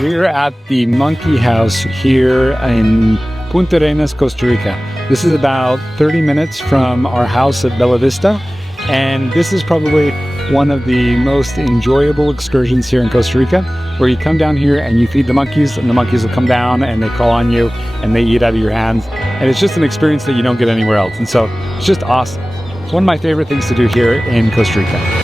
We're at the Monkey House here in Punta Arenas, Costa Rica. This is about 30 minutes from our house at Bella Vista, and this is probably one of the most enjoyable excursions here in Costa Rica, where you come down here and you feed the monkeys, and the monkeys will come down and they crawl on you and they eat out of your hands, and it's just an experience that you don't get anywhere else, and so it's just awesome. It's one of my favorite things to do here in Costa Rica.